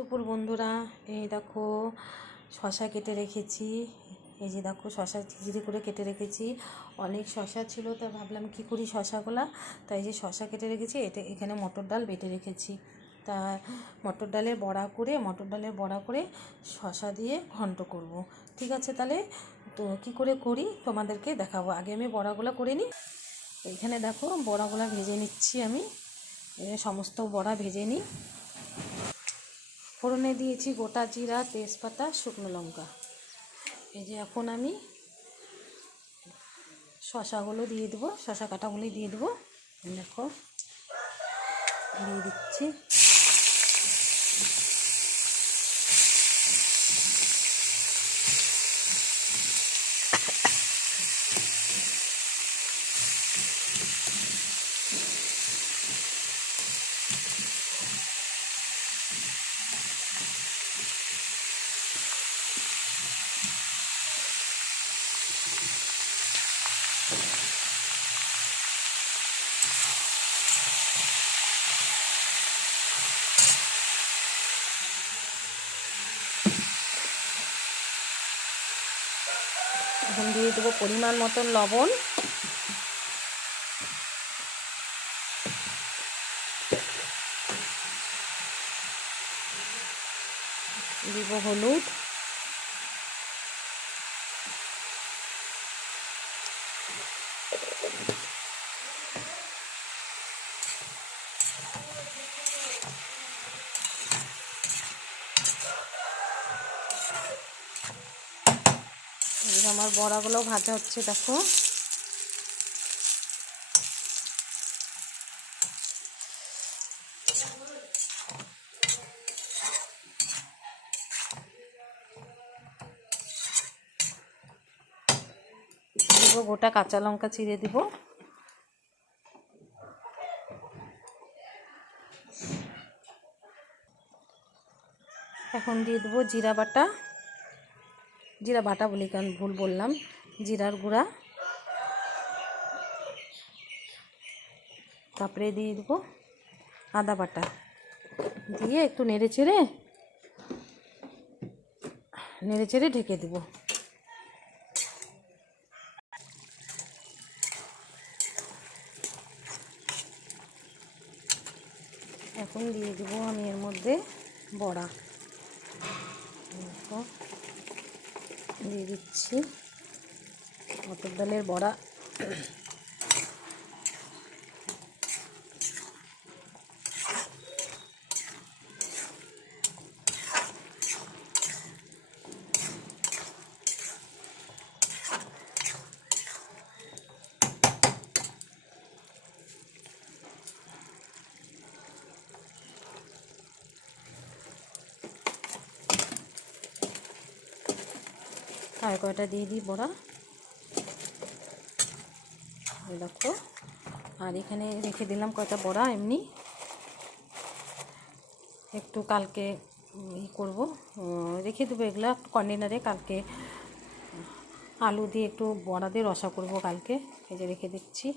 দুপুর বন্ধুরা, এই দেখো শশা কেটে রেখেছি। এই যে দেখো শশা ঝিরি করে কেটে রেখেছি। অনেক শশা ছিল, তাই ভাবলাম কি করি শশাগুলা। তাই যে শশা কেটে রেখেছি। এখানে মটর ডাল বেটে রেখেছি। তা মটর ডালের বড়া করে শশা দিয়ে ঘন্ট করব। ঠিক আছে, তাহলে তো কী করে করি তোমাদেরকে দেখাবো। আগে আমি বড়াগুলো করে নিই। এখানে দেখো বড়াগুলো ভেজে নিচ্ছি আমি। সমস্ত বড়া ভেজে নিই। ফোড়নে দিয়েছি গোটা জিরা, তেজপাতা, শুকনো লঙ্কা। এই যে এখন আমি শশাগুলো দিয়ে দেবো, শশা কাটাগুলো দিয়ে দেবো। দেখো দিয়ে দিচ্ছি। এখন দিয়ে দেবো পরিমাণ মতন লবণ, দিব হলুদ, আমার বড়াগুলো ভাজা হচ্ছে। দেখো দিব গোটা কাঁচা লঙ্কা চিড়ে দিব। এখন দিয়ে দেবো জিরা বাটা বলি কারণ ভুল বললাম, জিরার গুঁড়া। তারপরে দিয়ে দেবো আদা বাটা, দিয়ে একটু নেড়ে চেড়ে ঢেকে দেবো। এখন দিয়ে দেবো আমি এর মধ্যে বড়া। দিয়ে দিচ্ছি মটর ডালের বড়া। আর কয়টা দিয়ে দিই বড়া, দেখো। আর এখানে রেখে দিলাম কয়টা বড়া, এমনি একটু কালকে করব, রেখে দেবো এগুলা কন্টেনারে। কালকে আলু দিয়ে একটু বড়া দিয়ে রসা করব কালকে। এই যে রেখে দিচ্ছি।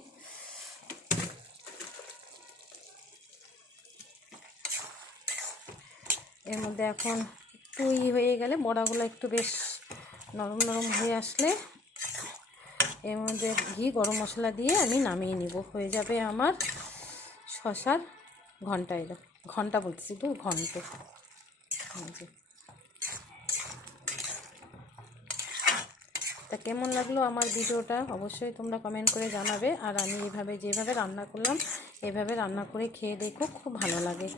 এর মধ্যে এখন একটু হয়ে গেলে বড়াগুলো একটু বেশ নরম হয়ে আসলে এর মধ্যে ঘি, গরম মশলা দিয়ে আমি নামিয়ে নিব। হয়ে যাবে আমার শশার ঘন্টা। ঘন্টা বলতেছি, তো ঘন্ট। তা কেমন লাগলো আমার ভিডিওটা অবশ্যই তোমরা কমেন্ট করে জানাবে। আর আমি যেভাবে রান্না করলাম এভাবে রান্না করে খেয়ে দেখো, খুব ভালো লাগে।